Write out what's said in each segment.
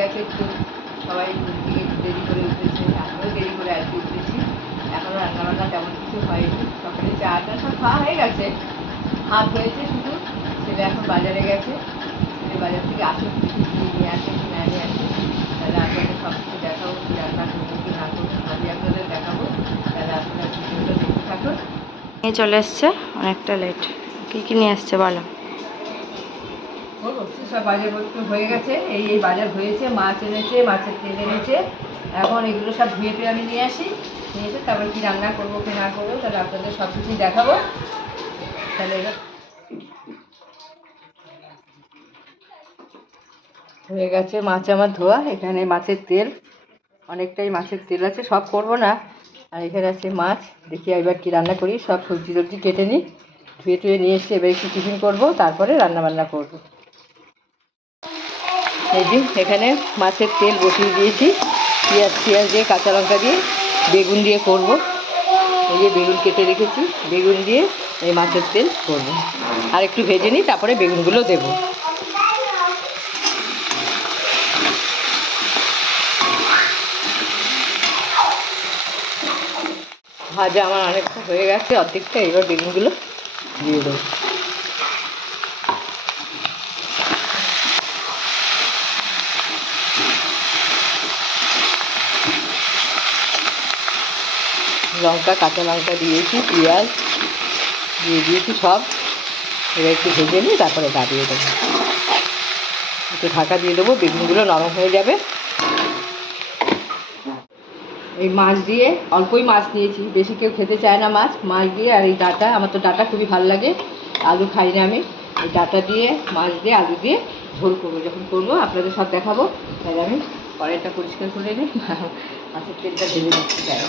গেছে একটু, সবাই দেরি করে উঠেছে, আমিও দেরি করে আর কি উঠেছি। এখনও রান্নাবান্না তেমন কিছু হয়নি, সকালে চাটা সব খাওয়া হয়ে গেছে, ভাত হয়েছে শুধু। ছেলে এখন বাজারে গেছে, ছেলে বাজার থেকে আসুক কিছু নিয়ে আসে কি না নিয়ে আসে, তাহলে আপনাদের সব কিছু দেখাবো, কি রান্না করবো কি না করবো সবই আপনাদের দেখাবো। তাহলে আপনারা ভিডিওটা দেখতে থাকুন। নিয়ে চলে এসছে, অনেকটা লেট। কী নিয়ে আসছে বলো? সব বাজার পত্র হয়ে গেছে, এই বাজার হয়েছে, মাছ এনেছে, মাছের তেল এনেছে। এখন এগুলো সব ধুয়ে টুয়ে আমি নিয়ে আসি, নিয়ে এসে তারপর কী রান্না করবো কি না করবো তাহলে আপনাদের সব কিছুই দেখাবো। তাহলে হয়ে গেছে মাছ আমার ধোয়া, এখানে মাছের তেল, অনেকটাই মাছের তেল আছে, সব করবো না। আর এখানে আছে মাছ, দেখি এবার কী রান্না করি। সব সবজি টবজি কেটে নিই, ধুয়ে টুয়ে নিয়ে এসে এবার একটু টিফিন করবো, তারপরে রান্নাবান্না করবো। এই যে এখানে মাছের তেল বসিয়ে দিয়েছি, পেঁয়াজ দিয়ে কাঁচা লঙ্কা দিয়ে বেগুন দিয়ে করব। এই যে বেগুন কেটে রেখেছি, বেগুন দিয়ে এই মাছের তেল করব। আর একটু ভেজে নিই, তারপরে বেগুনগুলো দেবো। ভাজা আমার অনেকটা হয়ে গেছে, অর্ধেকটা, এবার বেগুনগুলো দিয়ে দেবো। লঙ্কা, কাঁচা লঙ্কা দিয়েছি, পেঁয়াজ দিয়ে দিয়েছি সব। এবার একটু ভেজে নিই, তারপরে গা দিয়ে দেবো, একটু ঢাকা দিয়ে দেবো, বেগুনগুলো নরম হয়ে যাবে। এই মাছ দিয়ে, অল্পই মাছ নিয়েছি, বেশি কেউ খেতে চায় না মাছ। মাছ দিয়ে আর এই ডাঁটা, আমার তো ডাঁটা খুবই ভালো লাগে, আলু খাই না আমি। এই ডাঁটা দিয়ে, মাছ দিয়ে, আলু দিয়ে ঝোল করবো। যখন করবো আপনাদের সব দেখাবো। তাহলে আমি কড়াইটা পরিষ্কার করে নিই, মাছের তেলটা ঢেলে দিচ্ছি। তাই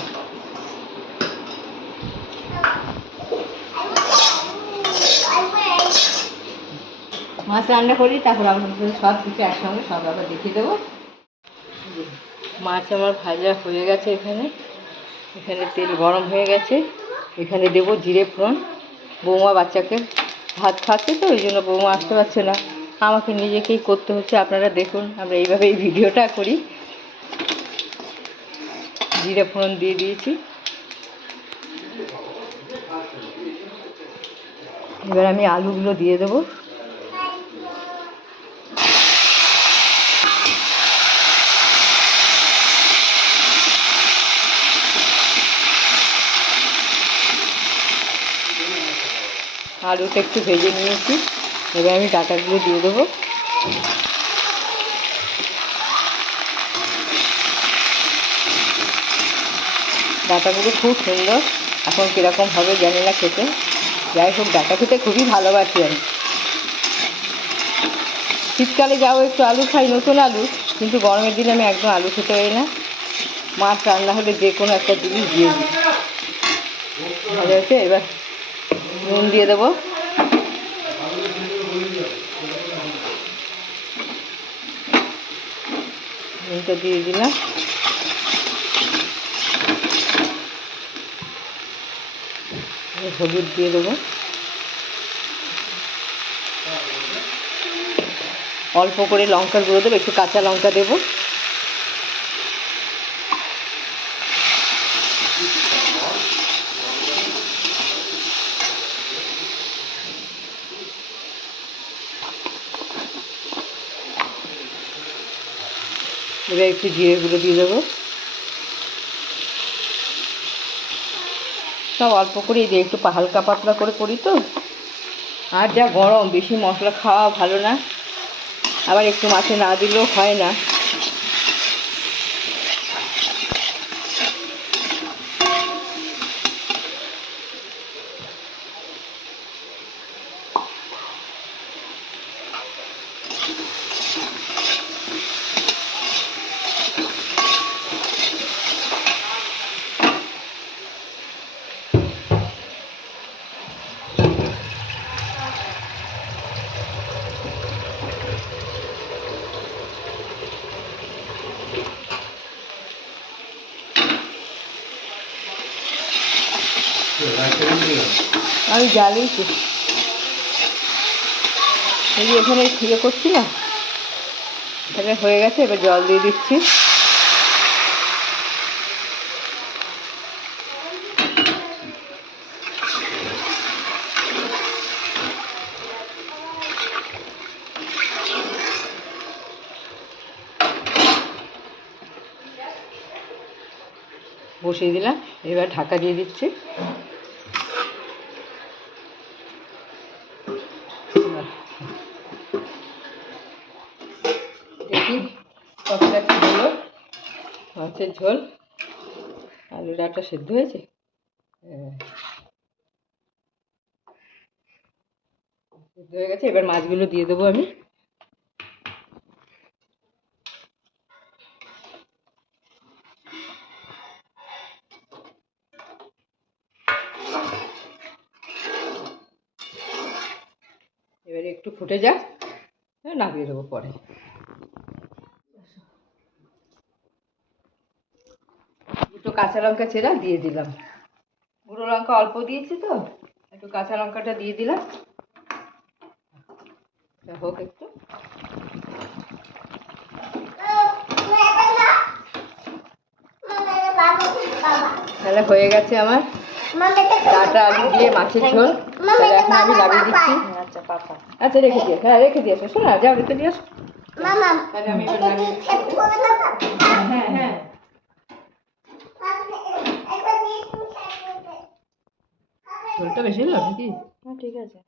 মাছ রান্না করি, তারপর আপনাদের সব কিছু একসঙ্গে সব আবার দেখিয়ে দেবো। মাছ আমার ভাজা হয়ে গেছে, এখানে তেল গরম হয়ে গেছে। এখানে দেবো জিরে ফোড়ন। বৌমা বাচ্চাকে ভাত খাচ্ছে, তো ওই জন্য বৌমা আসতে পারছে না, আমাকে নিজেকেই করতে হচ্ছে। আপনারা দেখুন, আমরা এইভাবে এই ভিডিওটা করি। জিরে ফোড়ন দিয়ে দিয়েছি, এবার আমি আলুগুলো দিয়ে দেবো। আলুটা একটু ভেজে নিয়েছি, এবার আমি ডাঁটাগুলো দিয়ে দেবো। ডাঁটাগুলো খুব সুন্দর, এখন কীরকম হবে জানি না খেতে। যাই হোক, ডাঁটা খেতে খুবই ভালোবাসি আমি। শীতকালে যাও একটু আলু খাই, নতুন আলু, কিন্তু গরমের দিনে আমি একদম আলু খেতে পারি না। মাছ রান্না হলে যে কোনো একটা জিনিস দিয়ে দিই। ভালো হয়েছে, এবার নুন দিয়ে দেবো। নুনটা দিয়ে দিলাম, হলুদ দিয়ে দেবো, অল্প করে লঙ্কার গুঁড়ো দেবো, একটু কাঁচা লঙ্কা দেবো। এবার একটু জিরে গুঁড়ো দিয়ে দেবো, সব অল্প করেই দিই, একটু হালকা পাতলা করে করি তো। আর যা গরম, বেশি মশলা খাওয়া ভালো না, আবার একটু মাছে না দিলেও হয় না। আমি জ্বালিয়েছি, এই যে এখানে ইয়ে করছি না, তাহলে হয়ে গেছে, এবার জল দিয়ে দিচ্ছি। বসিয়ে দিলাম, এবার ঢাকা দিয়ে দিচ্ছি। দেখি কতটা কি হলো। মাছের ঝোল, আলু ডাঁটা সেদ্ধ হয়েছে। সেদ্ধ হয়ে গেছে, এবার মাছগুলো দিয়ে দেবো আমি। এবারে একটু ফুটে যাক, নামিয়ে দেবো পরে। দুটো কাঁচা লঙ্কা চেরা দিয়ে দিলাম। গুঁড়ো লঙ্কা অল্প দিয়েছি তো, একটু কাঁচা লঙ্কাটা দিয়ে দিলাম। হোক একটু। তাহলে হয়ে গেছে আমার ডাঁটা আলু দিয়ে মাছের ঝোল। তাহলে এখন আমি লাগিয়ে দিচ্ছি। আচ্ছা পাপা, আচ্ছা রেখে দিয়ে, হ্যাঁ রেখে দিয়ে আসো, শোনা যাও রেখে দিয়ে আসো। তাহলে আমি এবার লাগিয়ে দিচ্ছি। হ্যাঁ হ্যাঁ, ঝোলটা বেশি হলো নাকি? হ্যাঁ ঠিক আছে।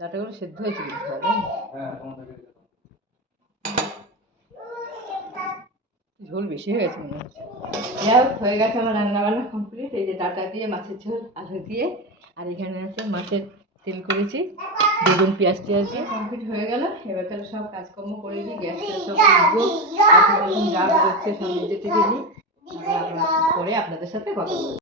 ডাঁটাগুলো সেদ্ধ হয়েছে কিন্তু ভালো। ঝোল বেশি হয়ে গেছে মনে হচ্ছে। যাই হোক, হয়ে গেছে আমার রান্না বান্না কমপ্লিট। এই যে ডাঁটা দিয়ে মাছের ঝোল, আলু দিয়ে, আর এখানে আছে মাছের তেল করেছি, বেগুন পেঁয়াজ টিয়াজ দিয়ে কমপ্লিট হয়ে গেল। এবার তাহলে সব কাজকর্ম করে নিই, গ্যাসটা সব তুলবো, এখন যা বেরোচ্ছে সব নিজে থেকে নিই। পরে আপনাদের সাথে কথা বলবো।